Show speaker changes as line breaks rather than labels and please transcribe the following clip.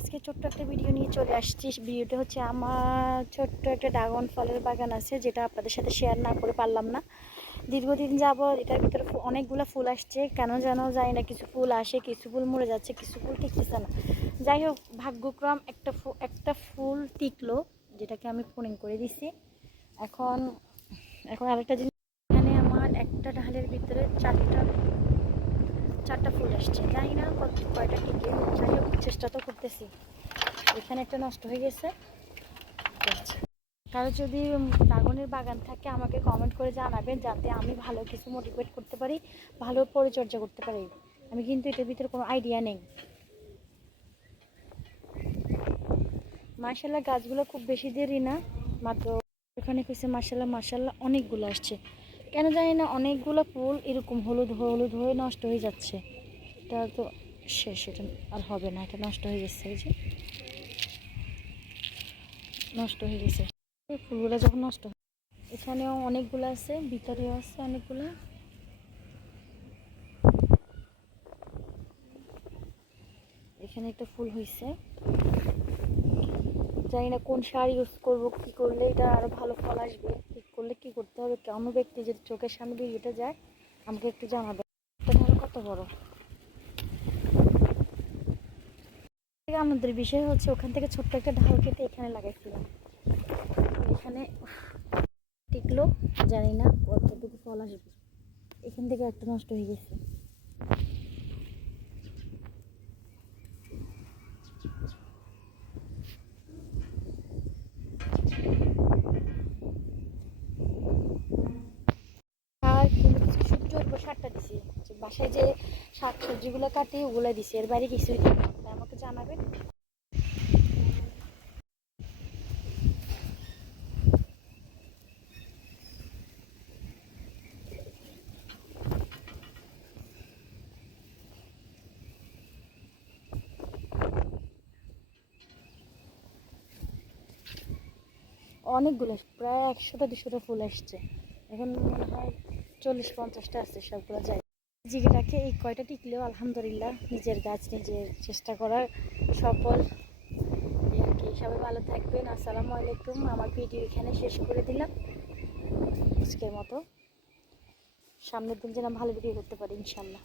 আজকে ছোট্ট একটা ভিডিও নিয়ে চলে আসছি। ভিডিওটা হচ্ছে আমার ছোট্ট একটা ড্রাগন ফলের বাগান আছে, যেটা আপনাদের সাথে শেয়ার না করে পারলাম না। দীর্ঘদিন যাবৎ এটার ভিতরে অনেকগুলো ফুল আসছে। কেন যেন যায় না, কিছু ফুল আসে, কিছু ফুল মরে যাচ্ছে, কিছু ফুল টিকতেছে না। যাই হোক, ভাগ্যক্রম একটা একটা ফুল টিকলো, যেটাকে আমি ফোনিং করে দিছি। এখন এখন আরেকটা জিনিস, এখানে আমার একটা ডালের ভিতরে চারটা চারটা ফুল আসছে। জানি না কত কয়টা টিকে চেষ্টা তো করতেছি। এখানে একটা নষ্ট হয়ে গেছে। কারও যদি ড্রাগনের বাগান থাকে, আমাকে কমেন্ট করে জানাবেন, যাতে আমি ভালো কিছু মোটিভেট করতে পারি, ভালো পরিচর্যা করতে পারি। আমি কিন্তু এটার ভিতরে কোনো আইডিয়া নেই। মার্শাল্লাহ গাছগুলো খুব বেশি দেরি না। মাত্র এখানে কইছে মার্শাল্লাহ মার্শাল্লাহ অনেকগুলো আসছে। কেন জানি না অনেকগুলো ফুল এরকম হলুদ হলুদ হয়ে নষ্ট হয়ে যাচ্ছে। এটা তো শেষ, এটা আর হবে না, এটা নষ্ট হয়ে গেছে, এই যে। নষ্ট হয়ে গেছে। ফুলগুলো যখন নষ্ট এখানেও অনেকগুলো আছে, ভিতরেও আছে অনেকগুলো। এখানে একটা ফুল হয়েছে জানি না কোন সার ইউজ করব, কি করলে এটা আরও ভালো ফল আসবে। করতে ব্যক্তি যদি চোখের সামনে দিয়ে হেঁটে যায়, আমাকে একটু জানাবে। তাহলে কত বড়? আমাদের বিষয় হচ্ছে, ওখান থেকে ছোট্ট একটা ঢাল কেটে এখানে লাগাইছিলাম। এখানে টিকলো, জানি না কতটুকু ফল আসবে। এখান থেকে একটা নষ্ট হয়ে গেছে আর কিন্তু কিছু সূর্য উপর সারটা দিছি যে বাসায় যে শাক সবজিগুলো কাটি, ওগুলো দিছি। এর বাইরে কিছুই দিই আমাকে জানাবেন। অনেকগুলো, প্রায় একশোটা দুশোটা ফুল আসছে। এখন মনে হয় চল্লিশ পঞ্চাশটা আসছে সবগুলো যায়। জিগে রাখে এই কয়টা টিকলেও আলহামদুলিল্লাহ নিজের গাছ নিজের চেষ্টা করার সফল। কি, সবাই ভালো থাকবেন। আসসালামু আলাইকুম। আমার ভিডিও এখানে শেষ করে দিলাম। আজকের মতো। সামনের দিন যেন ভালো ভিডিও করতে পারি ইনশাল্লাহ